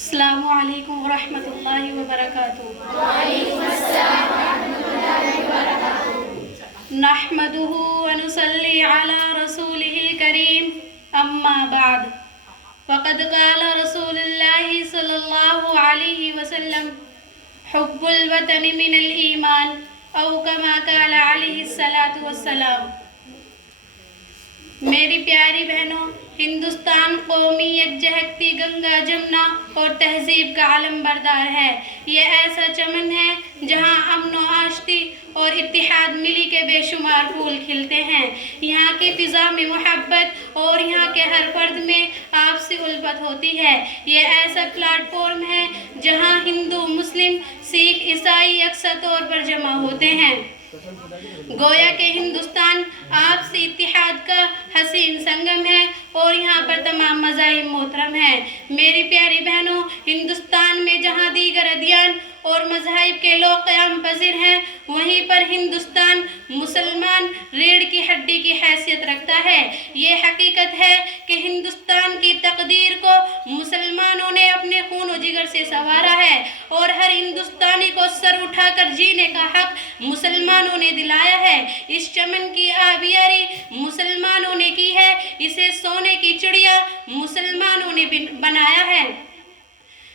السلام علیکم ورحمۃ اللہ وبرکاتہ۔ وعلیکم السلام ورحمۃ اللہ وبرکاتہ۔ نحمده ونصلي على رسوله الكريم اما بعد فقد قال رسول الله صلی اللہ علیہ وسلم حب الوطن من الایمان او کما قال علیہ الصلاۃ والسلام۔ میری پیاری بہنوں، ہندوستان قومی یکجہتی، گنگا جمنا اور تہذیب کا علم بردار ہے۔ یہ ایسا چمن ہے جہاں امن و آشتی اور اتحاد ملی کے بے شمار پھول کھلتے ہیں۔ یہاں کی فضا میں محبت اور یہاں کے ہر فرد میں آپسی الفت ہوتی ہے۔ یہ ایسا پلیٹ فارم ہے جہاں ہندو، مسلم، سکھ، عیسائی یکساں طور پر جمع ہوتے ہیں۔ گویا کہ ہندوستان آپسی اتحاد کا حسین سنگم ہے اور یہاں پر تمام مذاہب محترم ہیں۔ میری پیاری بہنوں، ہندوستان میں جہاں دیگر ادیان اور مذاہب کے لوگ قیام پذیر ہیں، وہیں پر ہندوستان مسلمان ریڑھ کی ہڈی کی حیثیت رکھتا ہے۔ یہ حقیقت ہے کہ ہندوستان کی تقدیر کو مسلمانوں نے اپنے خون و جگر سے سنوارا ہے اور ہر ہندوستانی کو سر اٹھا کر جینے کا حق مسلمانوں نے دلایا ہے۔ اس چمن کی آبیاری مسلمانوں نے کی ہے، اسے سونے کی چڑیا مسلمانوں نے بنایا ہے۔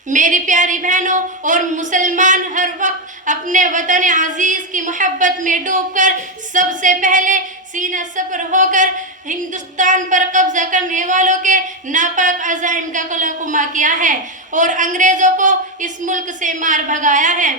میری پیاری بہنوں، اور مسلمان ہر وقت اپنے وطن عزیز کی محبت میں ڈوب کر سب سے پہلے سینہ سپر ہو کر ہندوستان پر قبضہ کرنے والوں کے ناپاک عزائم کا قلمقامہ کیا ہے اور انگریزوں کو اس ملک سے مار بھگایا ہے۔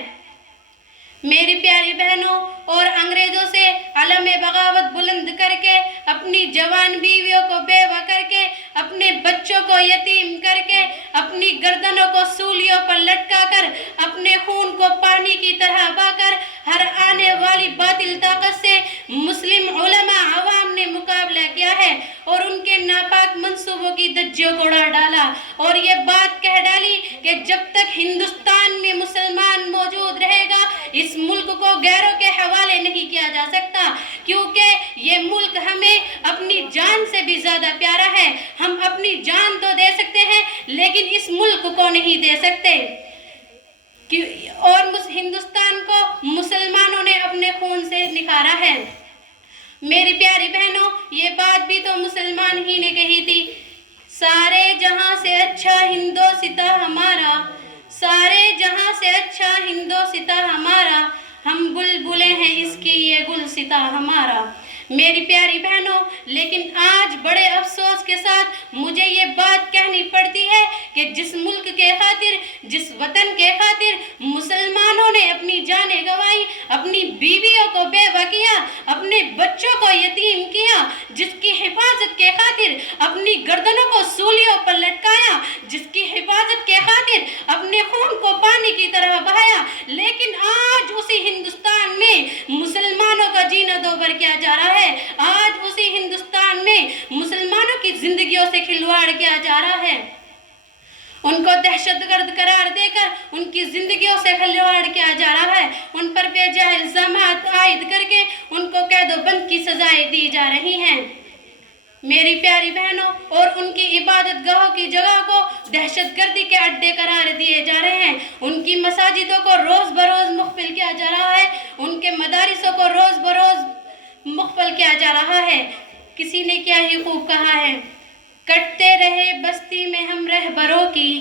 میری پیاری بہنوں، اور انگریزوں سے علم بغاوت بلند کر کے، اپنی جوان بیویوں کو بیوہ کر کے، اپنے بچوں کو یتیم کر کے، اپنی گردنوں کو سولیوں پر لٹکا کر، اپنے خون کو پانی کی طرح بہا کر، ہر آنے والی باطل طاقت سے مسلم علماء عوام نے مقابلہ کیا ہے اور ان کے ناپاک منصوبوں کی دھجیوں کو اڑا ڈالا اور یہ بات کہہ ڈالی کہ جب تک ہندوستان میں مسلمان موجود رہے گا، اس ملک کو غیروں کے حوالے نہیں کیا جا سکتا، کیونکہ یہ ملک ہمیں اپنی جان سے بھی زیادہ پیارا ہے۔ ہم اپنی جان تو دے سکتے ہیں لیکن اس ملک کو نہیں دے سکتے، اور ہندوستان کو مسلمانوں نے اپنے خون سے نکھارا ہے۔ میری پیاری بہنوں، یہ بات بھی تو مسلمان ہی نے کہی تھی، سارے جہاں سے اچھا ہندوستاں ہمارا، سارے جہاں سے اچھا ہندوستاں ہمارا، ہم بلبلیں ہیں اس کی یہ گلستاں ہمارا۔ میری پیاری بہنوں، لیکن آج بڑے افسوس کے ساتھ مجھے یہ بات کہنی پڑتی ہے کہ جس ملک کے خاطر، جس وطن کے خاطر مسلمانوں نے اپنی جانیں گنوائی، اپنی بیویوں کو بیوہ کیا، اپنے بچوں کو یتیم کیا، جس کی حفاظت کے خاطر اپنی گردنوں کو سولیوں پر لٹکایا، جس کی حفاظت کے خاطر اپنے خون کو پانی کی طرح بہایا، لیکن آج اسی ہندوستان میں مسلمانوں کا جینا دوبر کیا جا رہا ہے۔ آج اسی ہندوستان میں مسلمانوں کی زندگیوں سے کھلواڑ کیا جا رہا ہے، ان کو دہشت گرد قرار دے کر ان کی زندگیوں سے کھلواڑ کیا جا رہا ہے، ان پر بے جا الزامات عائد کر کے ان کو قید و بند کی سزائیں دی جا رہی ہیں۔ میری پیاری بہنوں، اور ان کی عبادت گاہوں کی جگہ کو دہشت گردی کے اڈے قرار دیے جا رہے ہیں، ان کی مساجدوں کو روز بروز مقفل کیا جا رہا ہے، ان کے مدارسوں کو روز بروز مقفل کیا جا رہا ہے۔ کسی نے کیا ہی خوب کہا ہے، کٹتے رہے بستی میں ہم رہبروں کی،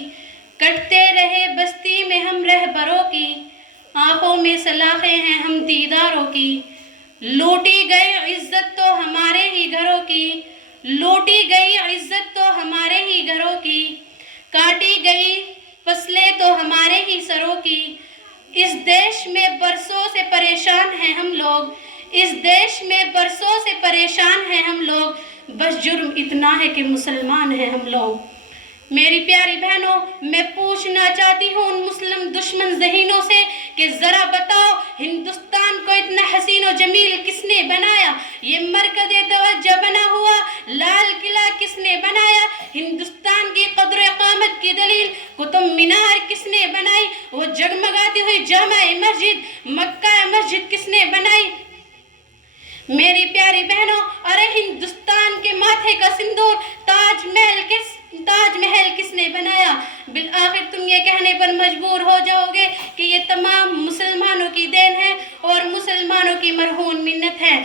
کٹتے رہے بستی میں ہم رہبروں کی، آنکھوں میں سلاخیں ہیں ہم دیداروں کی، لوٹی گئی عزت تو ہمارے ہی گھروں کی، لوٹی گئی عزت تو ہمارے ہی گھروں کی، کاٹی گئی فصلیں تو ہمارے ہی سروں کی۔ اس دیش میں برسوں سے پریشان ہیں ہم لوگ، اس دیش میں برسوں سے پریشان ہیں ہم لوگ، بس جرم اتنا ہے کہ مسلمان ہیں ہم لوگ۔ میری پیاری بہنوں، میں پوچھنا چاہتی ہوں ان مسلم دشمن ذہینوں سے کہ ذرا بتاؤ، ہندوستان کو اتنا حسین و جمیل کس نے بنایا؟ یہ مرکز توجہ بنا ہوا لال قلعہ کس نے بنایا؟ ہندوستان کی قدر و قامت کی دلیل قطب مینار کس نے بنائی؟ وہ جگمگاتی ہوئی جامع مسجد مکہ مسجد کس نے بنائی؟ میری پیاری بہنوں، ارے ہندوستان کے ماتھے کا سندور تاج محل کس نے بنایا؟ بالآخر تم یہ کہنے پر مجبور ہو جاؤ گے کہ یہ تمام مسلمانوں کی دین ہے اور مسلمانوں کی مرہون منت ہے۔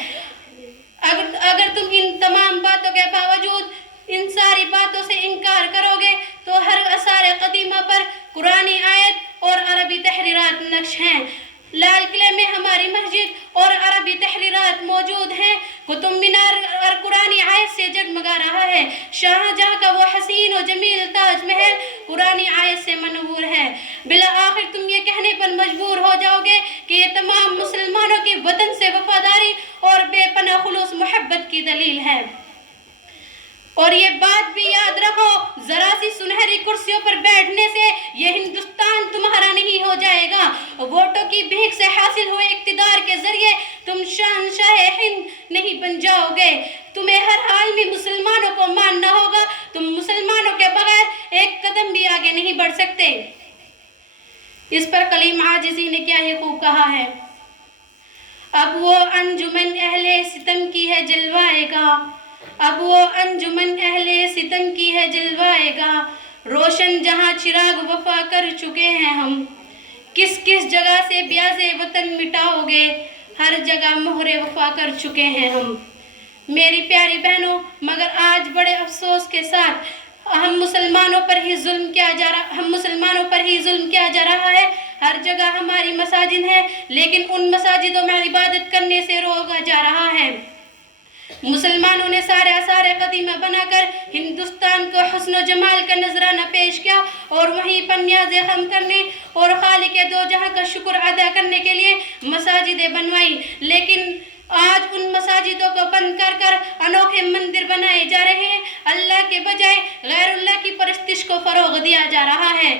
اگر تم ان تمام باتوں کے باوجود ان ساری باتوں سے انکار کرو گے تو ہر آثار قدیمہ پر قرآنی آیت اور عربی تحریرات نقش ہیں۔ لال قلعے میں ہماری مسجد اور عربی تحریرات موجود ہیں۔ قطب مینار اور قرآنی آیت سے جگمگا رہا ہے۔ شاہجہاں کا وہ حسین و جمیل تاج محل قرآنی آیت سے منور ہے۔ بالآخر تم یہ کہنے پر مجبور ہو جاؤ گے کہ یہ تمام مسلمانوں کی وطن سے وفاداری اور بے پناہ خلوص محبت کی دلیل ہے۔ اور یہ بات بھی یاد رکھو، ذرا سی سنہری کرسیوں پر بیٹھنے سے یہ ہندوستان تمہارا نہیں ہو جائے گا۔ ووٹوں کی بھیک سے حاصل ہوئے اقتدار کے ذریعے تم شہنشاہ ہند نہیں بن جاؤ گے۔ تمہیں ہر حال میں مسلمانوں کو ماننا ہوگا۔ تم مسلمانوں کے بغیر ایک قدم بھی آگے نہیں بڑھ سکتے۔ اس پر کلیم عاجزی نے کیا ہی خوب کہا ہے، اب وہ انجمن اہل ستم کی ہے جلوائے گا، اب وہ انجمن اہل ستم کی ہے جلوائے گا، روشن جہاں چراغ وفا کر چکے ہیں ہم، کس کس جگہ سے بیاض وطن مٹاؤ گے، ہر جگہ مہر وفا کر چکے ہیں ہم۔ میری پیاری بہنوں، مگر آج بڑے افسوس کے ساتھ ہم مسلمانوں پر ہی ظلم کیا جا رہا ہے۔ ہر جگہ ہماری مساجد ہیں لیکن ان مساجدوں میں عبادت کرنے سے روکا جا رہا ہے۔ مسلمانوں نے سارے آثار قدیمہ بنا کر ہندوستان کو حسن و جمال کا نذرانہ پیش کیا اور وہیں پر نیاز خم کرنے اور خالق دو جہاں کا شکر ادا کرنے کے لیے مساجدیں بنوائی، لیکن آج ان مساجدوں کو بند کر کر انوکھے مندر بنائے جا رہے ہیں۔ اللہ کے بجائے غیر اللہ کی پرستش کو فروغ دیا جا رہا ہے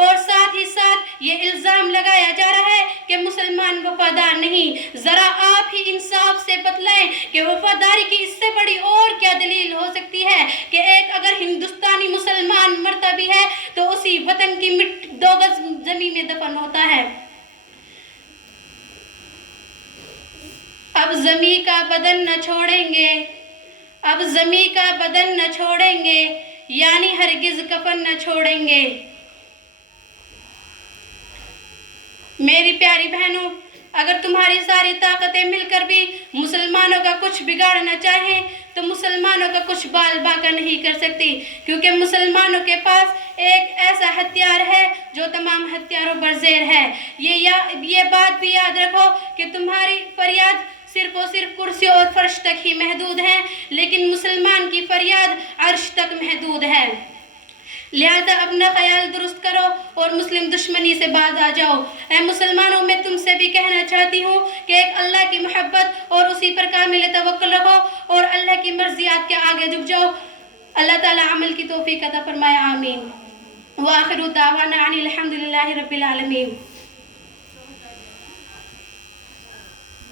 اور ساتھ ہی ساتھ یہ الزام لگایا جا رہا ہے کہ مسلمان وفادار نہیں۔ ذرا آپ ہی انصاف سے بتلائیں کہ وفاداری کی اس سے بڑی اور کیا دلیل ہو سکتی ہے کہ ایک اگر ہندوستانی مسلمان مرتا بھی ہے تو اسی وطن کی 2 گز زمین میں دفن ہوتا ہے۔ اب زمیں کا بدن نہ چھوڑیں گے، اب زمیں کا بدن نہ چھوڑیں گے، یعنی ہرگز کفن نہ چھوڑیں گے۔ میری پیاری بہنوں، اگر تمہاری ساری طاقتیں مل کر بھی مسلمانوں کا کچھ بگاڑنا چاہیں تو مسلمانوں کا کچھ بال باقا نہیں کر سکتی، کیونکہ مسلمانوں کے پاس ایک ایسا ہتھیار ہے جو تمام ہتھیاروں پر زیر ہے۔ یہ بات بھی یاد رکھو کہ تمہاری فریاد صرف اور صرف کرسی اور فرش تک ہی محدود ہے، لیکن مسلمان کی فریاد عرش تک محدود ہے۔ لہذا اپنا خیال درست کرو اور مسلم دشمنی سے باز آ جاؤ۔ اے مسلمانوں، میں تم سے بھی کہنا چاہتی ہوں کہ ایک اللہ کی محبت اور اسی پر کامل توکل رکھو اور اللہ کی مرضیات کے آگے جھک جاؤ۔ اللہ تعالیٰ عمل کی توفیق عطا فرمائے، آمین۔ وآخر دعوانا ان الحمد للہ رب العالمین۔